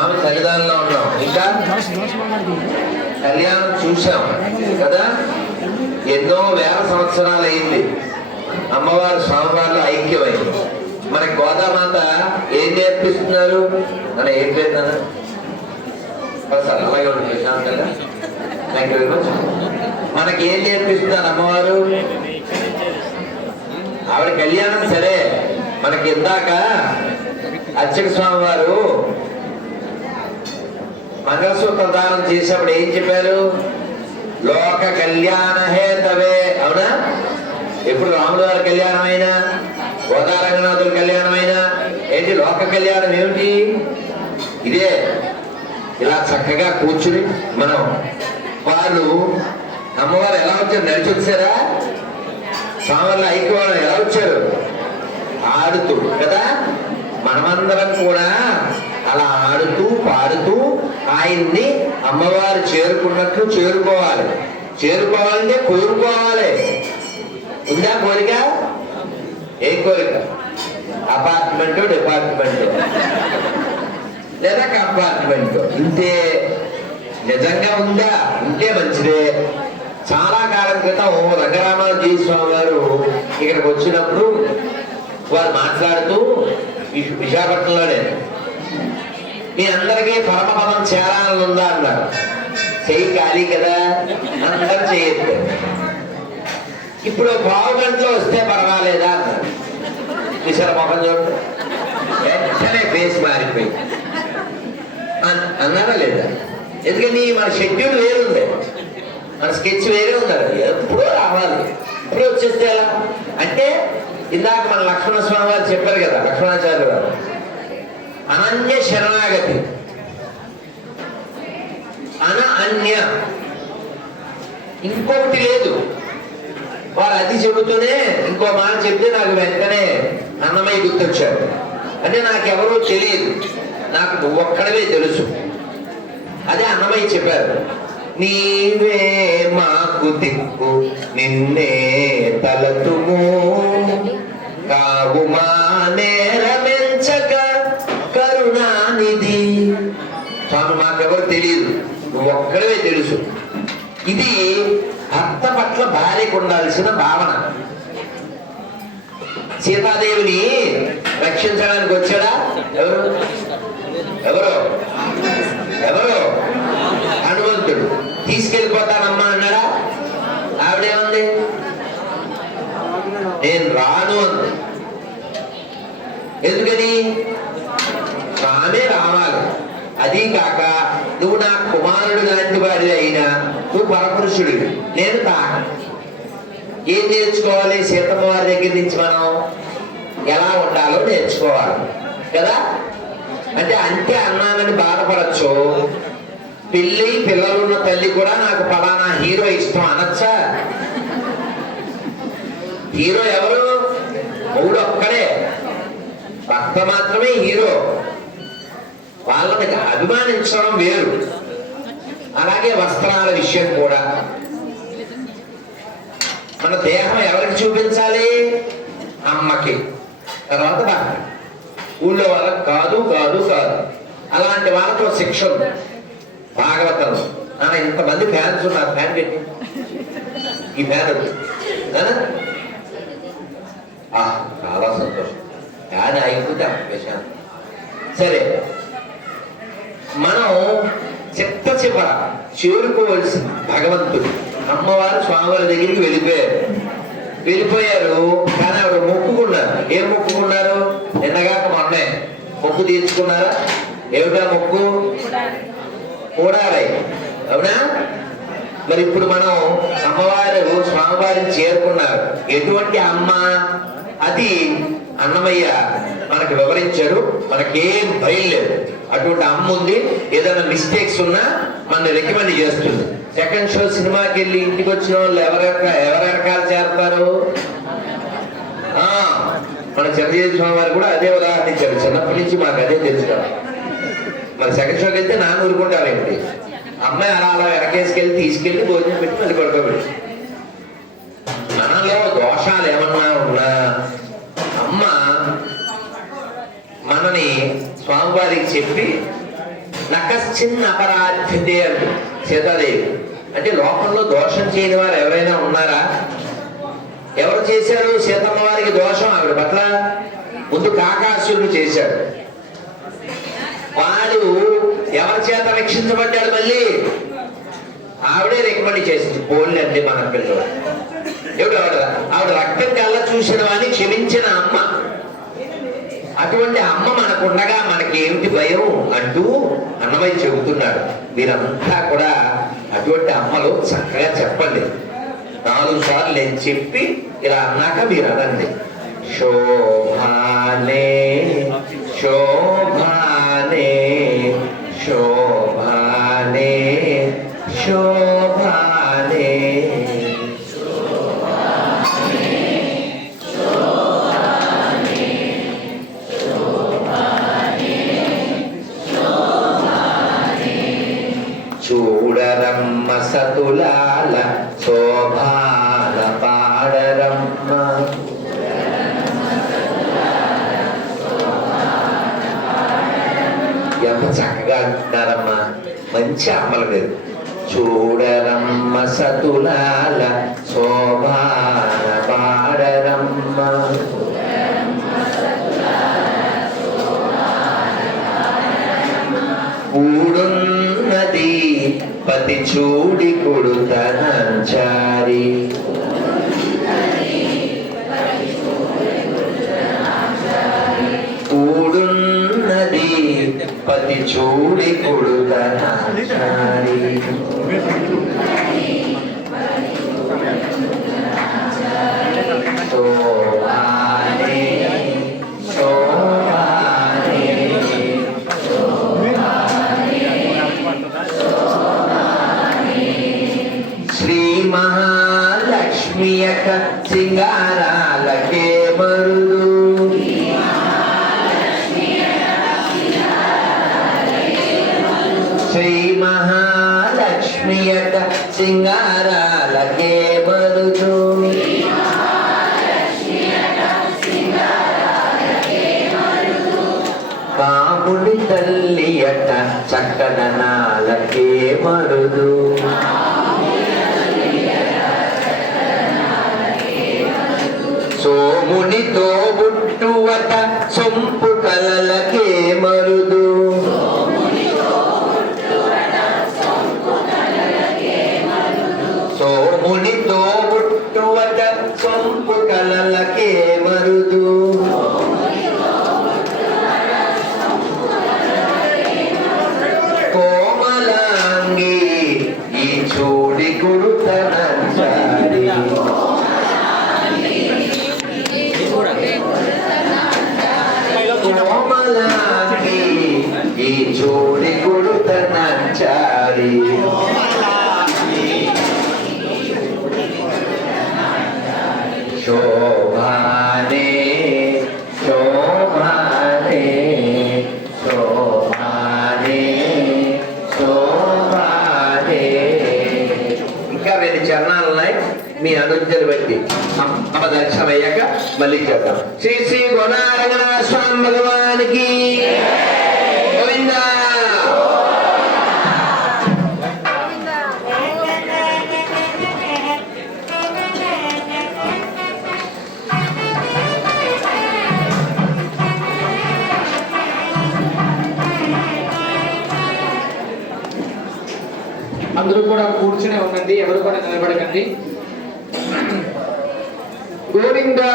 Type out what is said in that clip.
స్వామి సన్నిధానంలో ఉన్నాం. ఇంకా కళ్యాణం చూసాం కదా? ఎన్నో వేల సంవత్సరాలు అయింది. అమ్మవారు స్వామివారిలో ఐక్యమైంది మన గోదామాత ఏం నేర్పిస్తున్నారు? మన ఏం పేరు సార్ అలాగే ఉంటుంది ప్రశాంతంగా థ్యాంక్ యూ వెరీ మచ్ మనకి ఏం నేర్పిస్తున్నారు అమ్మవారు? ఆవిడ కళ్యాణం సరే. మనకి ఇందాక అర్చక స్వామి వారు మంగళసూత్ర దానం చేసేప్పుడు ఏం చెప్పారు? లోక కళ్యాణ హేతవే. అవునా? ఎప్పుడు రాముడు గారి కళ్యాణమైనా? గోదారంగనాథుల కళ్యాణమైనా? ఏంటి లోక కళ్యాణం ఏమిటి? ఇదే. ఇలా చక్కగా కూర్చుని మనం వాళ్ళు అమ్మవారు ఎలా వచ్చారు? నడిచి వచ్చారా? స్వామివారి ఐక్యవాళ్ళు ఎలా వచ్చారు? ఆడుతూ కదా? మనమందరం కూడా అలా ఆడుతూ పాడుతూ ఆయన్ని అమ్మవారు చేరుకున్నట్లు చేరుకోవాలి. చేరుకోవాలంటే కోరుకోవాలి. ఉందా కోరిక? ఏ కోరిక? అపార్ట్మెంట్ డిపార్ట్మెంట్ లేదా అపార్ట్మెంట్ ఇంతే నిజంగా ఉందా? ఉంటే మంచిదే. చాలా కాలం క్రితం రంగరామాజీ స్వామి గారు ఇక్కడికి వచ్చినప్పుడు వారు మాట్లాడుతూ విశాఖపట్నంలోనే మీ అందరికీ పరమపదం చేరాలని ఉందా అన్నారు. చెయ్యి ఖాళీ కదా? అందరు చేయొద్దు. ఇప్పుడు పావు గంటలో వస్తే పర్వాలేదా అన్నారు. విశాల మొహం చూడండి వెంటనే ఫేస్ మారిపోయి. అన్- అన్నారా లేదా? ఎందుకని మన షెడ్యూల్ వేరుంది. మన స్కెచ్ వేరే ఉన్నారు. ఎప్పుడూ రావాలి. ఇప్పుడు వచ్చేస్తే ఎలా? అంటే ఇందాక మన లక్ష్మణ స్వామి వారు చెప్పారు కదా లక్ష్మణాచార్య గారు. అనన్య శరణాగతి. అన అన్య. ఇంకొకటి లేదు. వారు అది చెబుతూనే ఇంకో మాట చెప్తే నాకు వెంటనే అన్నమయ్య గుర్తొచ్చాడు. అంటే నాకెవరో తెలియదు. నాకు ఒక్కడవే తెలుసు. అదే అన్నమయ్య చెప్పారు. నీవే మాకు దిక్కు నిన్నే తలతుము. కావు మా ఎవరు తెలియదు. నువ్వు ఒక్కడవే తెలుసు. ఇది భర్త పట్ల భార్యకు ఉండాల్సిన భావన. సీతాదేవిని రక్షించడానికి వచ్చాడా? ఎవరు? ఎవరు? ఎవరు? హనుమంతుడు. తీసుకెళ్ళిపోతానమ్మా అన్నాడా? ఆవిడేముంది? నేను రాను అంది. ఎందుకని? రామే రావాలి. అది కాక నువ్వు నా కుమారుడు లాంటి వాడి అయినా నువ్వు పరపురుషుడు నేను తాక ఏం నేర్చుకోవాలి? సీతమ్మ వారి దగ్గర నుంచి మనం ఎలా ఉండాలో నేర్చుకోవాలి. కదా? అంటే అంతే అన్నానని బాధపడచ్చు. పిల్లి పిల్లలున్న తల్లి కూడా నాకు పలానా హీరో ఇష్టం అనొచ్చా? హీరో ఎవరు? మూడు ఒక్కడే భక్త మాత్రమే హీరో. వాళ్ళని అభిమానించడం వేరు. అలాగే వస్త్రాల విషయం కూడా. మన దేహం ఎవరికి చూపించాలి? అమ్మకి. తర్వాత భర్త ఊళ్ళో వాళ్ళకి కాదు కాదు కాదు. అలాంటి వాళ్ళతో శిక్ష ఉంది. భాగవతం. నాన్న ఇంతమంది ఫ్యాన్స్ ఉన్నారు. ఫ్యాన్ పెట్టి. ఈ ఫ్యాన్ ఆ, చాలా సంతోషం. ఫ్యాన్ అయిపోతే విషయం సరే. మనం చిత్త చివర చేరుకోవలసిన భగవంతుడు. అమ్మవారు స్వామివారి దగ్గరికి వెళ్ళిపోయారు. వెళ్ళిపోయారు కానీ ఆవిడ మొక్కుకున్నారు. ఏం మొక్కుకున్నారు? నిన్నగాక మొన్నే. మొక్కు తీర్చుకున్నారా? ఏమిటా మొక్కు? కూడారై అవునా? మరి ఇప్పుడు మనం అమ్మవారు స్వామివారిని చేరుకున్నారు. ఎటువంటి అమ్మ? అది అన్నమయ్య మనకు వివరించారు మనకేం భయం లేదు. అటువంటి అమ్మ ఉంది. ఏదైనా మిస్టేక్స్ ఉన్నా మన రికమెండ్ చేస్తుంది. సెకండ్ షో సినిమాకి వెళ్ళి ఇంటికి వచ్చిన వాళ్ళు ఎవరెక్క ఎవరెరకాలు చేస్తారు ఆ, మన చంద్రజీవి స్వామి వారు కూడా అదే ఉదాహరణ ఇచ్చారు. చిన్నప్పటి నుంచి మాకు అదే తెలుసు మరి సెకండ్ షోకి వెళ్తే నాన్న ఊరుకుంటారేంటి? అమ్మాయి అలా అలా వెనకేసుకెళ్ళి తీసుకెళ్ళి భోజనం పెట్టి మళ్ళీ పడుకోబెట్టి మనలో దోషాలు ఏమన్నా ఉన్నా అమ్మ మనని స్వామివారికి చెప్పి నకశ్చిన్ అపరాధ్యతే అంటు సీతాదేవి అంటే లోకంలో దోషం చేయని వారు ఎవరైనా ఉన్నారా? ఎవరు చేశారు? సీతమ్మ వారికి దోషం? ఆవిడ పట్ల ముందు కాకాసురుడు చేశాడు. వాడు ఎవరి చేత రక్షించబడ్డాడు మళ్ళీ? ఆవిడే రికమెండ్ చేసింది పోల్ని అంటే మన పిల్లలు. ఎవడు ఆవిడ? ఆవిడ రక్తం కల్లా చూసిన వాడిని క్షమించిన అమ్మ. అటువంటి అమ్మ మనకుండగా మనకి ఏమిటి భయం అంటూ అన్నమయ్య చెబుతున్నాడు. మీరంతా కూడా అటువంటి అమ్మలు చక్కగా చెప్పండి. నాలుగు సార్లు నేను చెప్పి ఇలా అన్నాక మీరు అనండి. శోభానే శోభ చక్కగా మంచి అమ్మలు మీరు చూడరమ్మ సతులాల శోభాన పాడరమ్మ. ఊడున్నది పతి చూడి కొడుతనంచా పతి చూడి కొడుదనాచారి శ్రీ మహాలక్ష్మి యొక్క సింగారాలకే సింగారాలకే మరుదు కాముడి తల్లి అట చక్కదనాలకే మరుదు సోమునితో కోమలాంగి ఈ చూడి గుడుతనంచారి శోభానే శోభానే శోభానే శోభానే. ఇంకా రెండు చరణాలు ఉన్నాయి. మీ అనుజ్ఞలు బట్టి అమ్మ దర్శనం అయ్యాక మళ్ళీ చేద్దాం. శ్రీ శ్రీ గొనారంగణ స్వామి భగవానికి గోవిందా. అందరూ కూడా కూర్చునే ఉండండి ఎవరు కూడా నిలబడకండి. గోవిందా